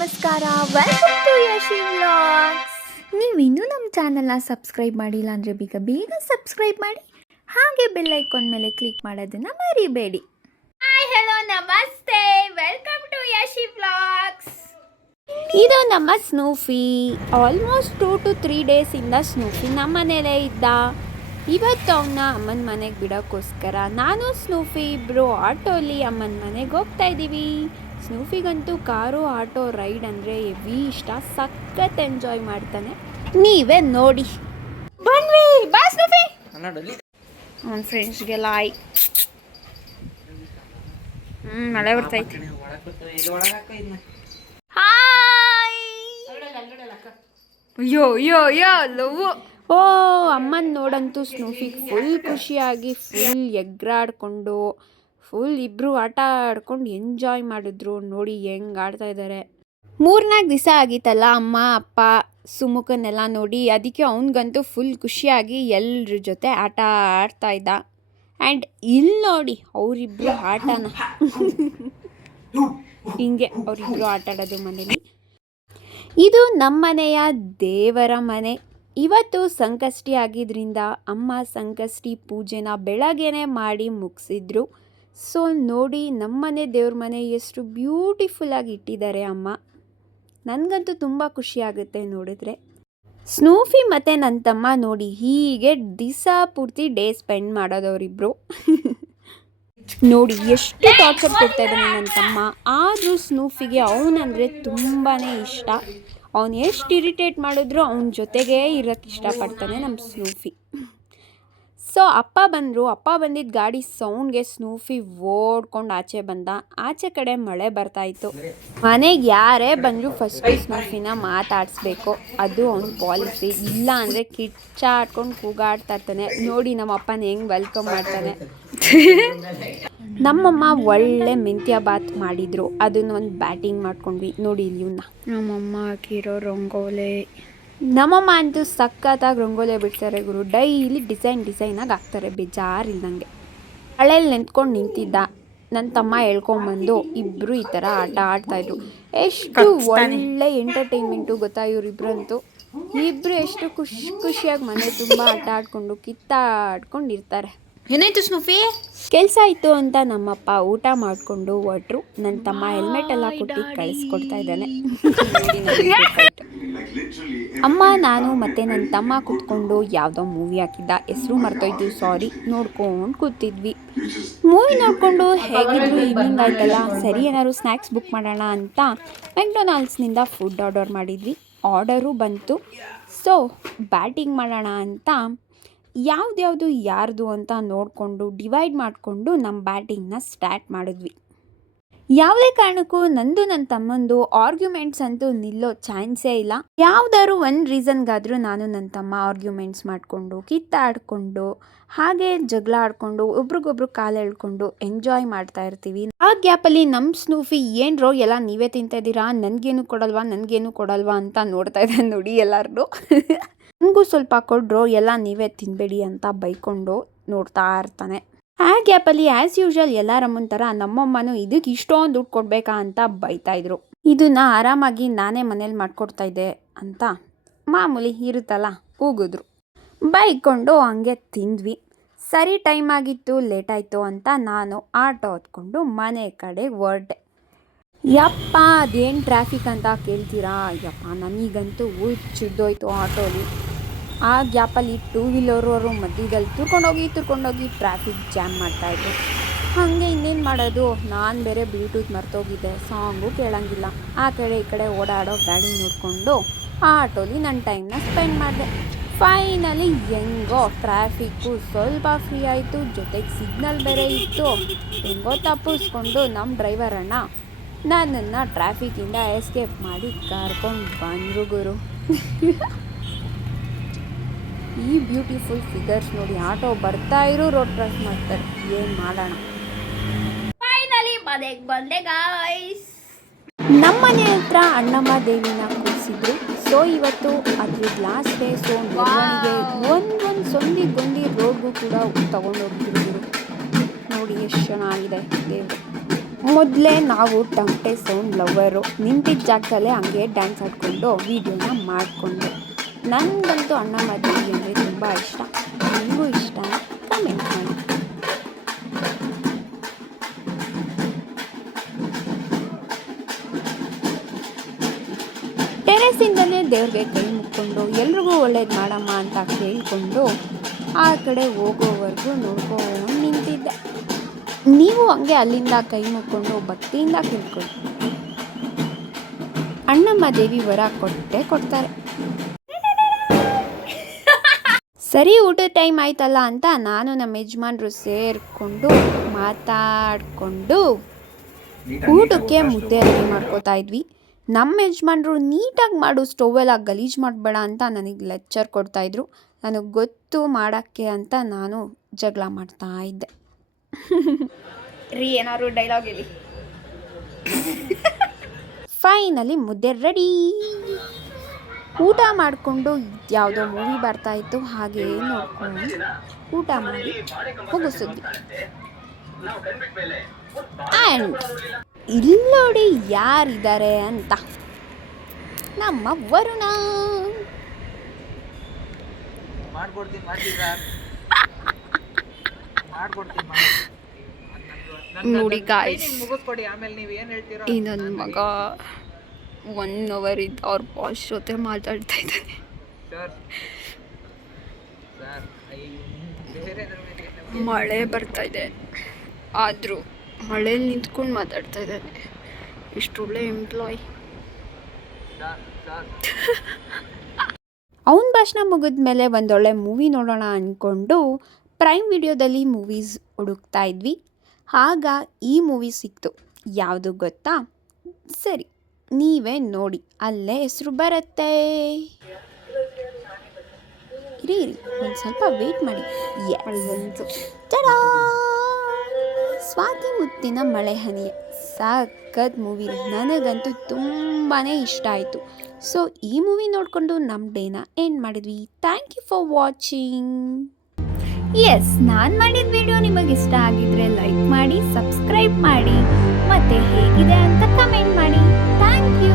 ನಮಸ್ಕಾರ, welcome to Yashi vlogs. ನೀವಿನ್ನೂ ನಮ್ಮ ಚಾನಲ್ನ ಸಬ್ಸ್ಕ್ರೈಬ್ ಮಾಡಿಲ್ಲ ಅಂದರೆ ಬೇಗ ಸಬ್ಸ್ಕ್ರೈಬ್ ಮಾಡಿ, ಹಾಗೆ ಬೆಲ್ ಐಕಾನ್ ಮೇಲೆ ಕ್ಲಿಕ್ ಮಾಡೋದನ್ನು ಮರಿಬೇಡಿ. ಹಾಯ್, ಹಲೋ, ನಮಸ್ತೆ, ವೆಲ್ಕಮ್ ಟು ಯಶಿ ವ್ಲಾಗ್ಸ್. ಇದು ನಮ್ಮ ಸ್ನೂಫಿ. ಆಲ್ಮೋಸ್ಟ್ 2 to 3 ಡೇಸಿಂದ ಸ್ನೂಫಿ ನಮ್ಮ ಮನೇಲೇ ಇದ್ದ. ಇವತ್ತು ಅವನ್ನ ಅಮ್ಮನ ಮನೆಗೆ ಬಿಡೋಕ್ಕೋಸ್ಕರ ನಾನು ಸ್ನೂಫಿ ಇಬ್ಬರು ಆಟೋಲಿ ಅಮ್ಮನ ಮನೆಗೆ ಹೋಗ್ತಾ ಇದ್ದೀವಿ. ಸ್ನೂಫಿಗಂತೂ ಕಾರು ಆಟೋ ರೈಡ್ ಅಂದರೆ ಹೆವಿ ಇಷ್ಟ, ಸಖತ್ ಎಂಜಾಯ್ ಮಾಡ್ತಾನೆ. ನೀವೇ ನೋಡಿ. ಬನ್ನಿ, ಬಾ ಸ್ನೂಫಿ. ಅವನ ಫ್ರೆಂಡ್ಸ್ಗೆಲ್ಲ ಆಯ್. ಮಳೆ ಬರ್ತೈತೆ. ಹಾಯ್. ಅಯ್ಯೋ ಅಯ್ಯೋ ಅಯ್ಯೋ ಲವ್. ಓ, ಅಮ್ಮನ ನೋಡಂತೂ ಸ್ನೂಫಿಗೆ ಫುಲ್ ಖುಷಿಯಾಗಿ ಫುಲ್ ಎಗ್ರಾಡ್ಕೊಂಡು ಫುಲ್ ಇಬ್ಬರು ಆಟ ಆಡ್ಕೊಂಡು ಎಂಜಾಯ್ ಮಾಡಿದ್ರು. ನೋಡಿ ಹೆಂಗೆ ಆಡ್ತಾ ಇದ್ದಾರೆ. 3-4 ದಿವಸ ಆಗಿತ್ತಲ್ಲ ಅಮ್ಮ ಅಪ್ಪ ಸುಮುಖನ್ನೆಲ್ಲ ನೋಡಿ, ಅದಕ್ಕೆ ಅವನಿಗಂತೂ ಫುಲ್ ಖುಷಿಯಾಗಿ ಎಲ್ಲರ ಜೊತೆ ಆಟ ಆಡ್ತಾ ಇದ್ದ. ಆ್ಯಂಡ್ ಇಲ್ಲಿ ನೋಡಿ ಅವರಿಬ್ಬರು ಆಟನ ಹಿಂಗೆ ಅವರಿಬ್ಬರು ಆಟ ಆಡೋದು ಮನೇಲಿ. ಇದು ನಮ್ಮನೆಯ ದೇವರ ಮನೆ. ಇವತ್ತು ಸಂಕಷ್ಟಿ ಆಗಿದ್ದರಿಂದ ಅಮ್ಮ ಸಂಕಷ್ಟಿ ಪೂಜೆನ ಬೆಳಗ್ಗೆನೇ ಮಾಡಿ ಮುಗಿಸಿದ್ರು. ಸೊ ನೋಡಿ, ನಮ್ಮನೆ ದೇವ್ರ ಮನೆ ಎಷ್ಟು ಬ್ಯೂಟಿಫುಲ್ಲಾಗಿ ಇಟ್ಟಿದ್ದಾರೆ ಅಮ್ಮ. ನನಗಂತೂ ತುಂಬ ಖುಷಿಯಾಗುತ್ತೆ ನೋಡಿದ್ರೆ. ಸ್ನೂಫಿ ಮತ್ತು ನನ್ನ ತಮ್ಮ ನೋಡಿ ಹೀಗೆ ದಿವಸ ಪೂರ್ತಿ ಡೇ ಸ್ಪೆಂಡ್ ಮಾಡೋದವರಿಬ್ಬರು. ನೋಡಿ ಎಷ್ಟು ಟಾರ್ಚರ್ ಕೊಡ್ತಾ ಇದ್ದಾನೆ ನನ್ನ ತಮ್ಮ. ಆದರೂ ಸ್ನೂಫಿಗೆ ಅವನಂದರೆ ತುಂಬಾ ಇಷ್ಟ. ಅವನು ಎಷ್ಟು ಇರಿಟೇಟ್ ಮಾಡಿದ್ರು ಅವನ ಜೊತೆಗೇ ಇರೋಕ್ಕೆ ಇಷ್ಟಪಡ್ತಾನೆ ನಮ್ಮ ಸ್ನೂಫಿ. ಸೊ ಅಪ್ಪ ಬಂದಿದ್ದ ಗಾಡಿ ಸೌಂಡ್ಗೆ ಸ್ನೂಫಿ ಓಡ್ಕೊಂಡು ಆಚೆ ಬಂದ. ಆಚೆ ಕಡೆ ಮಳೆ ಬರ್ತಾಯಿತ್ತು. ಮನೆಗೆ ಯಾರೇ ಬಂದರೂ ಫಸ್ಟು ಸ್ನೂಫಿನ ಮಾತಾಡಿಸ್ಬೇಕು, ಅದು ಅವ್ನ ಪಾಲಿಸಿ. ಇಲ್ಲ ಅಂದರೆ ಕಿಚ್ಚಾಡ್ಕೊಂಡು ಕೂಗಾಡ್ತಾ ಇರ್ತಾನೆ. ನೋಡಿ ನಮ್ಮ ಅಪ್ಪನ ಹೆಂಗೆ ವೆಲ್ಕಮ್ ಮಾಡ್ತಾನೆ. ನಮ್ಮಮ್ಮ ಒಳ್ಳೆ ಮೆಂತ್ಯ ಬಾತ್ ಮಾಡಿದರು, ಅದನ್ನ ಒಂದು ಬ್ಯಾಟಿಂಗ್ ಮಾಡ್ಕೊಂಡ್ವಿ. ನೋಡಿ ಇಲ್ಲಿ ಇವನ್ನ ನಮ್ಮಮ್ಮ ಹಾಕಿರೋ ರಂಗೋಲೆ. ನಮ್ಮಮ್ಮ ಅಂತೂ ಸಖತ್ತಾಗಿ ರಂಗೋಲೆ ಬಿಡ್ತಾರೆ ಗುರು. ಡೈಲಿ ಡಿಸೈನಾಗಿ ಹಾಕ್ತಾರೆ, ಬೇಜಾರಿಲ್ದಂಗೆ. ಹಳೆಯಲ್ಲಿ ನಿಂತ್ಕೊಂಡು ನಿಂತಿದ್ದ ನನ್ನ ತಮ್ಮ ಹೇಳ್ಕೊಂಬಂದು ಇಬ್ಬರು ಈ ಥರ ಆಟ ಆಡ್ತಾಯಿದ್ರು. ಎಷ್ಟು ಒಳ್ಳೆ ಎಂಟರ್ಟೈನ್ಮೆಂಟು ಗೊತ್ತಾ ಇವರಿಬ್ರಂತೂ. ಇಬ್ಬರು ಎಷ್ಟು ಖುಷಿಯಾಗಿ ಮನೆ ತುಂಬ ಆಟ ಆಡ್ಕೊಂಡು ಕಿತ್ತಾಡ್ಕೊಂಡು ಇರ್ತಾರೆ. ಏನಾಯ್ತು ಸ್ನೂಫಿ? ಕೆಲಸ ಆಯಿತು ಅಂತ ನಮ್ಮಪ್ಪ ಊಟ ಮಾಡಿಕೊಂಡು ಹೊರಟ್ರು. ನನ್ನ ತಮ್ಮ ಹೆಲ್ಮೆಟ್ ಎಲ್ಲ ಕೊಟ್ಟು ಕಳಿಸ್ಕೊಡ್ತಾ ಇದ್ದಾನೆ. ಅಮ್ಮ ನಾನು ಮತ್ತು ನನ್ನ ತಮ್ಮ ಕೂತ್ಕೊಂಡು ಯಾವುದೋ ಮೂವಿ ಹಾಕಿದ್ದ, ಹೆಸರು ಮರ್ತೋಯ್ತು, ಸಾರಿ, ನೋಡ್ಕೊಂಡು ಕೂತಿದ್ವಿ. ಮೂವಿ ನೋಡಿಕೊಂಡು ಹೇಗಿದ್ರು ಈವ್ನಿಂಗ್ ಆಯ್ತಲ್ಲ, ಸರಿ ಏನಾದ್ರು ಸ್ನ್ಯಾಕ್ಸ್ ಬುಕ್ ಮಾಡೋಣ ಅಂತ ಮೆಕ್ಡೊನಾಲ್ಡ್ಸ್ನಿಂದ ಫುಡ್ ಆರ್ಡರ್ ಮಾಡಿದ್ವಿ. ಆರ್ಡರು ಬಂತು. ಸೊ ಬ್ಯಾಟಿಂಗ್ ಮಾಡೋಣ ಅಂತ ಯಾವ್ದು ಯಾರ್ದು ಅಂತ ನೋಡಿಕೊಂಡು ಡಿವೈಡ್ ಮಾಡಿಕೊಂಡು ನಮ್ಮ ಬ್ಯಾಟಿಂಗ್ನ ಸ್ಟಾರ್ಟ್ ಮಾಡಿದ್ವಿ. ಯಾವುದೇ ಕಾರಣಕ್ಕೂ ನಂದು ನನ್ನ ತಮ್ಮಂದು ಆರ್ಗ್ಯುಮೆಂಟ್ಸ್ ಅಂತೂ ನಿಲ್ಲೋ ಚಾನ್ಸೇ ಇಲ್ಲ. ಯಾವುದಾದ್ರು ಒಂದು ರೀಸನ್ಗಾದರೂ ನಾನು ನನ್ನ ತಮ್ಮ ಆರ್ಗ್ಯುಮೆಂಟ್ಸ್ ಮಾಡಿಕೊಂಡು ಕಿತ್ತಾಡ್ಕೊಂಡು ಹಾಗೆ ಜಗಳ ಆಡ್ಕೊಂಡು ಒಬ್ರಿಗೊಬ್ರು ಕಾಲು ಎಳ್ಕೊಂಡು ಎಂಜಾಯ್ ಮಾಡ್ತಾ ಇರ್ತೀವಿ. ಆ ಗ್ಯಾಪಲ್ಲಿ ನಮ್ಮ ಸ್ನೂಫಿ ಏನ್ರೋ ಎಲ್ಲ ನೀವೇ ತಿಂತಾಯಿದ್ದೀರಾ, ನನಗೇನು ಕೊಡಲ್ವಾ ಅಂತ ನೋಡ್ತಾ ಇದ್ದಾನೆ ನೋಡಿ ಎಲ್ಲರೂ. ನನಗೂ ಸ್ವಲ್ಪ ಕೊಡ್ರೋ, ಎಲ್ಲ ನೀವೇ ತಿನ್ನಬೇಡಿ ಅಂತ ಬೈಕೊಂಡು ನೋಡ್ತಾ ಇರ್ತಾನೆ. ಆ ಗ್ಯಾಪಲ್ಲಿ ಆ್ಯಸ್ ಯೂಶ್ವಲ್ ಎಲ್ಲರಮ್ಮನ ಥರ ನಮ್ಮಮ್ಮನೂ ಇದಕ್ಕೆ ಇಷ್ಟೊಂದು ದುಡ್ಡು ಕೊಡಬೇಕಾ ಅಂತ ಬೈತಾಯಿದ್ರು. ಇದನ್ನು ಆರಾಮಾಗಿ ನಾನೇ ಮನೇಲಿ ಮಾಡಿಕೊಡ್ತಾ ಇದ್ದೆ ಅಂತ ಮಾಮೂಲಿ ಇರುತ್ತಲ್ಲ ಕೂಗಿದ್ರು. ಬೈಕೊಂಡು ಹಂಗೆ ತಿಂದ್ವಿ. ಸರಿ ಟೈಮ್ ಆಗಿತ್ತು, ಲೇಟ್ ಆಯಿತು ಅಂತ ನಾನು ಆಟೋ ಹೊತ್ಕೊಂಡು ಮನೆ ಕಡೆ ಹೊರಟೆ. ಯಪ್ಪ ಅದೇನು ಟ್ರಾಫಿಕ್ ಅಂತ ಕೇಳ್ತೀರಾ? ಯಪ್ಪ ನನಗಂತೂ ಚಿಡ್ದೋಯ್ತು ಆಟೋಲಿ. ಆ ಗ್ಯಾಪಲ್ಲಿ 2 ವೀಲರ್ವರು ಮಧ್ಯದಲ್ಲಿ ತುರ್ಕೊಂಡೋಗಿ ಟ್ರಾಫಿಕ್ ಜಾಮ್ ಮಾಡ್ತಾಯಿದ್ರು. ಹಾಗೆ ಇನ್ನೇನು ಮಾಡೋದು, ನಾನು ಬೇರೆ ಬ್ಲೂಟೂತ್ ಮರ್ತೋಗಿದ್ದೆ, ಸಾಂಗು ಕೇಳೋಂಗಿಲ್ಲ. ಆ ಕಡೆ ಈ ಕಡೆ ಓಡಾಡೋ ಗಾಡಿ ನೋಡಿಕೊಂಡು ಆ ಆಟೋಲಿ ನನ್ನ ಟೈಮ್ನ ಸ್ಪೆಂಡ್ ಮಾಡಿದೆ. ಫೈನಲಿ ಹೆಂಗೋ ಟ್ರಾಫಿಕ್ಕು ಸ್ವಲ್ಪ ಫ್ರೀ ಆಯಿತು, ಜೊತೆಗೆ ಸಿಗ್ನಲ್ ಬೇರೆ ಇತ್ತು. ಹೆಂಗೋ ತಪ್ಪಿಸ್ಕೊಂಡು ನಮ್ಮ ಡ್ರೈವರ್ ಅಣ್ಣ ನನ್ನನ್ನು ಟ್ರಾಫಿಕ್ಕಿಂದ ಎಸ್ಕೇಪ್ ಮಾಡಿ ಕರ್ಕೊಂಡು ಬಂದರು ಗುರು. ಈ ಬ್ಯೂಟಿಫುಲ್ ಫಿಗರ್ಸ್ ನೋಡಿ, ಆಟೋ ಬರ್ತಾ ಇರೋ ರೋಡ್ ಕ್ರಾಸ್ ಮಾಡ್ತಾರೆ. ಏನು ಮಾಡೋಣ. ಫೈನಲಿ ಮನೆಗೆ ಬಂದೆ ಗಾಯ್ಸ್. ನಮ್ಮನೆ ಹತ್ರ ಅಣ್ಣಮ್ಮ ದೇವಿನ ಕೂರಿಸಿದ್ರು. ಸೊ ಇವತ್ತು ಅದ್ರದ್ದು ಲಾಸ್ಟ್ ಡೇ. ಸೊ ಮೆರವಣಿಗೆ ಒಂದು ಸೊಂದಿ ರೋಡ್ಗೂ ಕೂಡ ತಗೊಂಡೋಗಿದ್ರು. ನೋಡಿ ಎಷ್ಟು ಚೆನ್ನಾಗಿದೆ ದೇವರು. ಮೊದಲೇ ನಾವು ಟಮಟೆ ಸೌಂಡ್ ಲವರು ನಿಂತಿದ್ದ ಜಾಗದಲ್ಲೇ ಹಂಗೆ ಡ್ಯಾನ್ಸ್ ಆಡಿಕೊಂಡು ವೀಡಿಯೋನ ಮಾಡಿಕೊಂಡು. ನನಗಂತೂ ಅಣ್ಣ ಮಾದೇವಿ ಅಂದರೆ ತುಂಬ ಇಷ್ಟ. ನಿಮಗೂ ಇಷ್ಟ ಕಮೆಂಟ್ ಮಾಡಿ. ಟೆರೆಸಿಂದಲೇ ದೇವ್ರಿಗೆ ಕೈ ಮುಕ್ಕೊಂಡು ಎಲ್ರಿಗೂ ಒಳ್ಳೇದು ಮಾಡಮ್ಮ ಅಂತ ಕೇಳಿಕೊಂಡು ಆ ಕಡೆ ಹೋಗೋವರೆಗೂ ನೋಡ್ಕೊಂಡು ನಿಂತಿದ್ದೆ. ನೀವು ಹಂಗೆ ಅಲ್ಲಿಂದ ಕೈ ಮುಕ್ಕೊಂಡು ಭಕ್ತಿಯಿಂದ ಕೇಳ್ಕೊಳ್ಳಿ. ಅಣ್ಣಮ್ಮ ದೇವಿ ವರ ಕೊಟ್ಟೇ ಕೊಡ್ತಾರೆ. ಸರಿ ಊಟದ ಟೈಮ್ ಆಯ್ತಲ್ಲ ಅಂತ ನಾನು ನಮ್ಮ ಯಜಮಾನ್ರು ಸೇರಿಕೊಂಡು ಮಾತಾಡಿಕೊಂಡು ಊಟಕ್ಕೆ ಮುದ್ದೆ ರೆಡಿ ಮಾಡ್ಕೋತಾ ಇದ್ವಿ. ನಮ್ಮ ಯಜಮಾನ್ರು ನೀಟಾಗಿ ಮಾಡು, ಸ್ಟೌವೆಲ್ಲ ಗಲೀಜು ಮಾಡಬೇಡ ಅಂತ ನನಗೆ ಲೆಕ್ಚರ್ ಕೊಡ್ತಾಯಿದ್ರು. ನನಗೆ ಗೊತ್ತು ಮಾಡೋಕ್ಕೆ ಅಂತ ನಾನು ಜಗಳ ಮಾಡ್ತಾ ಇದ್ದೆ. ಏನಾದ್ರು ಡೈಲಾಗ್ ಹೇಳಿ. ಫೈನಲಿ ಮುದ್ದೆ ರೆಡಿ. ಊಟ ಮಾಡಿಕೊಂಡು ಯಾವುದೋ ಮೂವಿ ಬರ್ತಾಯಿತ್ತು, ಹಾಗೆ ನೋಡ್ಕೊಂಡು ಊಟ ಮಾಡಿ ಮುಗಿಸಿದ್ವಿ. ಆ್ಯಂಡ್ ಇಲ್ಲಿ ನೋಡಿ ಯಾರಿದ್ದಾರೆ ಅಂತ, ನಮ್ಮ ವರುಣ. ನೋಡಿ ಗಾಯ್ಸ್, ಈ ನನ್ನ ಮಗ 1 hour ಇದ್ದು ಅವ್ರ ಬಾಸ್ ಜೊತೆ ಮಾತಾಡ್ತಾ ಇದ್ದಾನೆ. ಮಳೆ ಬರ್ತಾ ಇದೆ, ಆದರೂ ಮಳೇಲಿ ನಿಂತ್ಕೊಂಡು ಮಾತಾಡ್ತಾ ಇದ್ದಾನೆ. ಇಷ್ಟು ಒಳ್ಳೆ ಎಂಪ್ಲಾಯ್. ಅವನ ಭಾಷಣ ಮುಗಿದ್ಮೇಲೆ ಒಂದೊಳ್ಳೆ ಮೂವಿ ನೋಡೋಣ ಅಂದ್ಕೊಂಡು ಪ್ರೈಮ್ ವಿಡಿಯೋದಲ್ಲಿ ಮೂವೀಸ್ ಹುಡುಕ್ತಾ ಇದ್ವಿ. ಆಗ ಈ ಮೂವಿ ಸಿಕ್ತು. ಯಾವುದು ಗೊತ್ತಾ? ಸರಿ ನೀವೇ ನೋಡಿ, ಅಲ್ಲೇ ಹೆಸರು ಬರುತ್ತೆ. ಇರಿ ಒಂದು ಸ್ವಲ್ಪ ವೇಟ್ ಮಾಡಿ. ತಡಾ, ಸ್ವಾತಿ ಮುತ್ತಿನ ಮಳೆ ಹನಿಯೇ. ಸಖತ್ ಮೂವಿ, ನನಗಂತೂ ತುಂಬಾ ಇಷ್ಟ ಆಯಿತು. ಸೊ ಈ ಮೂವಿ ನೋಡಿಕೊಂಡು ನಮ್ಮ ಡೇನ ಎಂಡ್ ಮಾಡಿದ್ವಿ. Thank you for watching. Yes, ನಾನು ಮಾಡಿದ ವಿಡಿಯೋ ನಿಮಗೆ ಇಷ್ಟ ಆಗಿದ್ರೆ ಲೈಕ್ ಮಾಡಿ, ಸಬ್ಸ್ಕ್ರೈಬ್ ಮಾಡಿ, ಮತ್ತು ಹೇಗಿದೆ ಅಂತ ಕಮೆಂಟ್ ಮಾಡಿ. Thank you.